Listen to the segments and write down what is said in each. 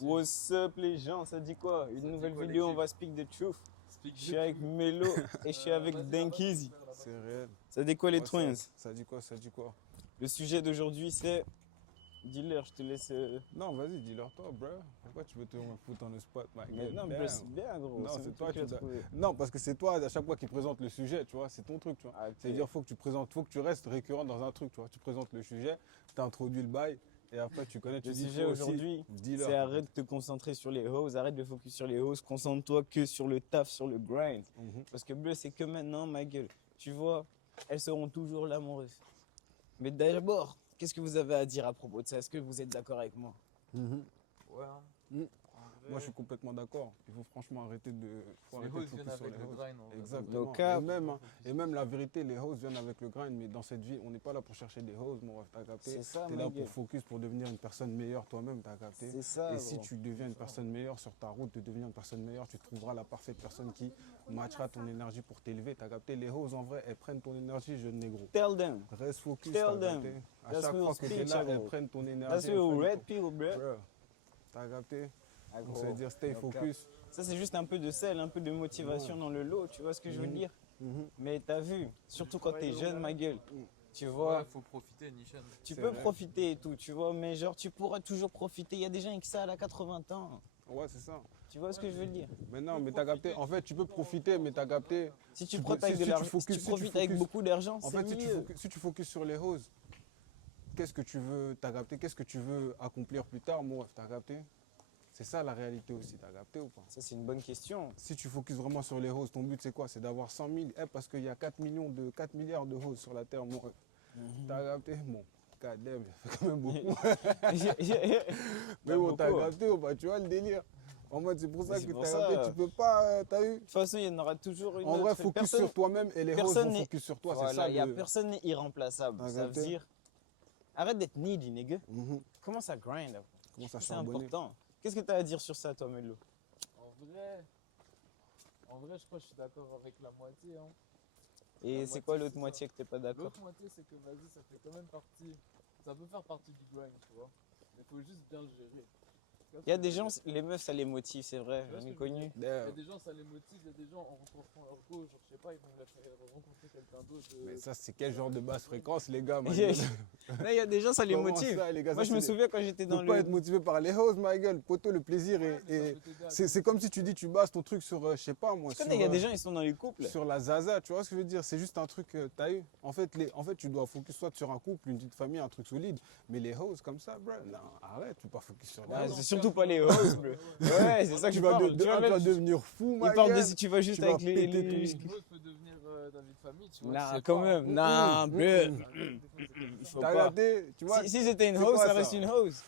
What's up les gens, ça dit quoi? Une nouvelle vidéo, on va speak the truth. Je suis avec Melo et je suis avec Denkizy. C'est réel. Ça dit quoi les twins? Ça dit quoi? Ça dit quoi? Le sujet d'aujourd'hui c'est... Dis-leur, je te laisse... Non, vas-y, dis-leur toi, bro. Pourquoi tu veux te foutre dans le spot, my Mais guy? non, Damn. bro, c'est bien gros. Non, c'est toi qui qui Non, parce que c'est toi à chaque fois qui présente le sujet, tu vois, c'est ton truc, tu vois. Ah, ok. C'est-à-dire faut que tu présentes, faut que tu restes récurrent dans un truc, tu vois. Tu présentes le sujet, tu introduis le bail et après tu connais, tu Le dis sujet faut aussi, aujourd'hui, dis-leur. c'est arrête de te concentrer sur les hoes, arrête de focus sur les hoes, concentre-toi que sur le taf, sur le grind. Mhm. Parce que bleu, c'est que maintenant, ma gueule. Tu vois, elles seront toujours là, mon ref. Mais d'abord, qu'est-ce que vous avez à dire à propos de ça? Est-ce que vous êtes d'accord avec moi? Mhm. Ouais, hein. Mhm. En Moi, vrai, je suis complètement d'accord. Il faut franchement arrêter de, faut les arrêter de hosts viennent focus sur avec les le hosts. grind. en vrai. Exactement. No cap. Et même la vérité, les hosts viennent avec le grind, mais dans cette vie, on n'est pas là pour chercher des hosts, mon ref, t'as capté. C'est ça, T'es ma là gueule. pour focus, pour devenir une personne meilleure toi-même, t'as capté. C'est ça, Et si gros. tu deviens une personne meilleure sur ta route de devenir une personne meilleure, tu trouveras la parfaite personne qui matchera ton énergie pour t'élever, t'as capté. Les hosts, en vrai, elles prennent ton énergie, jeune négro. Tell them. Reste focus, Tell t'as them. capté. À That's chaque real fois que t'es speech, là, gros. elles prennent ton énergie. That's elles real prennent red people, bro. Bro, t'as capté. Ah, Donc gros. ça veut dire stay No focus. cap. Ça, c'est juste un peu de sel, un peu de motivation dans le lot, tu vois ce que je veux Mhm. dire? Mhm. Mais t'as vu, surtout quand t'es jeune, ma gueule, tu Ouais, vois, faut profiter, Nishan. tu c'est peux vrai. profiter et tout, tu vois, mais genre, tu pourras toujours profiter. Il y a des gens avec ça à 80 ans. Ouais, c'est ça. Tu vois ce que je veux dire? Mais non, mais t'as capté. En fait, tu peux profiter, mais t'as capté. Si tu Tu profites peux- avec si de tu l'argent, si focus- tu si tu profites avec focus- beaucoup d'argent, En c'est fait, mieux. si tu focuses sur les roses, qu'est-ce que tu veux, t'as capté, qu'est-ce que tu veux accomplir plus tard, mon ref, t'as capté? C'est ça la réalité aussi, t'as capté ou pas? Ça, c'est une bonne question. Si tu focuses vraiment sur les roses, ton but c'est quoi? C'est d'avoir 100 000, parce qu'il y a 4 milliards de roses sur la terre, mon ref. T'as capté? Bon, god damn, ça fait quand même beaucoup. Mais bon, t'as beaucoup, hein. capté ou pas? Tu vois le délire? En mode, c'est pour ça C'est que pour t'as ça. capté, tu peux pas, t'as eu? De toute façon, il y en aura toujours une En autre. vrai, focus Personne- sur toi-même et les roses personne vont n'est- focus sur toi, c'est Voilà, ça il y a le... personne n'est irremplaçable. T'as Ça veut capté? dire, arrête d'être needy, nigga. Mhm. Commence à grind. Comment ça C'est charbonner? important. Qu'est-ce que tu as à dire sur ça, toi, Melo? En vrai, je crois que je suis d'accord avec la moitié. Hein. Et La c'est moitié, quoi l'autre c'est moitié que t'es pas d'accord? L'autre moitié, c'est que vas-y, ça fait quand même partie. Ça peut faire partie du grind, tu vois. Mais faut juste bien le gérer. Il y a des gens, les meufs, ça les motive, c'est vrai, Tu vois j'en ce ai que je veux connu. Il y a des gens, ça les motive. Il y a des gens, en rencontrant leur go, genre, je sais pas, ils vont faire rencontrer quelqu'un d'autre. Mais ça, c'est quel genre de basse fréquence, les gars, my Il gueule? y a des gens, ça les Comment motive. ça, les gars? Moi, Ça, je me c'est- souviens quand j'étais Tu dans peux pas le... être motivé par les hosts, my gueule. Poto, le plaisir Ouais, mais ça et peut t'aider à c'est comme si tu dis, tu bases ton truc sur, je sais pas moi, Tu connais, il y a des gens, ils sont dans les couples. sur la zaza, tu vois ce que je veux dire? C'est juste un truc que t'as eu. En fait, tu dois focus soit sur un couple, une petite famille, un truc solide. Mais les hosts comme ça, bro, non, arrête, tu peux pas focus sur les Ah, hosts. c'est surtout pas les hosts, bro. Ouais, c'est ça que Tu je vas, parle. de- Tu vois, tu même, vas devenir fou, my il parle de gueule. si tu vas juste Tu vas avec les... péter les- tout. les- Une autre peut devenir ta vie de famille, tu vois. tu Nah, sais quand pas. même. Nah, bro. Il Il faut T'as pas. regardé, tu vois? Si c'était une c'est host, quoi ça ça? reste une host.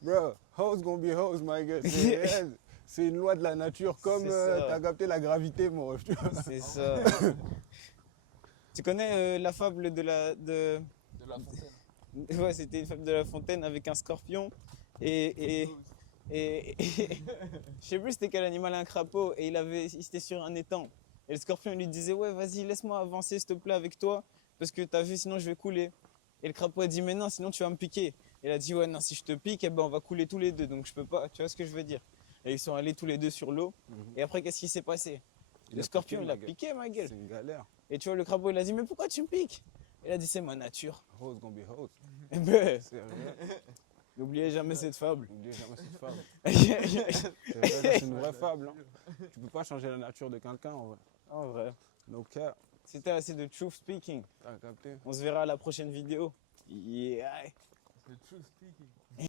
Bro, hoes gonna be hoes, my guy. C'est réel. C'est une loi de la nature, comme C'est ça. t'as capté la gravité, mon ref, tu vois. C'est ça. Tu connais la fable de la... De la fontaine. Ouais, c'était une fable de La Fontaine avec un scorpion et je sais plus c'était quel animal, un crapaud, et il était sur un étang. Et le scorpion lui disait ouais vas-y laisse-moi avancer s'il te plaît avec toi parce que t'as vu sinon je vais couler. Et le crapaud a dit mais non sinon tu vas me piquer. Et il a dit ouais non si je te pique eh ben on va couler tous les deux donc je peux pas, tu vois ce que je veux dire. Et ils sont allés tous les deux sur l'eau et après qu'est-ce qui s'est passé? Il Le a scorpion piqué, il a ma gueule. piqué ma gueule. C'est une galère. Et tu vois le crapaud il a dit mais pourquoi tu me piques? Il a dit c'est ma nature. Hoes gonna be hoes. Eh ben, C'est réel. n'oubliez jamais cette fable. N'oubliez jamais cette fable. C'est vrai, c'est une vraie fable. Hein. Tu peux pas changer la nature de quelqu'un, en vrai. En vrai. No cap. C'était assez de truth speaking. T'as capté? On se verra à la prochaine vidéo. Yeah. C'est true speaking.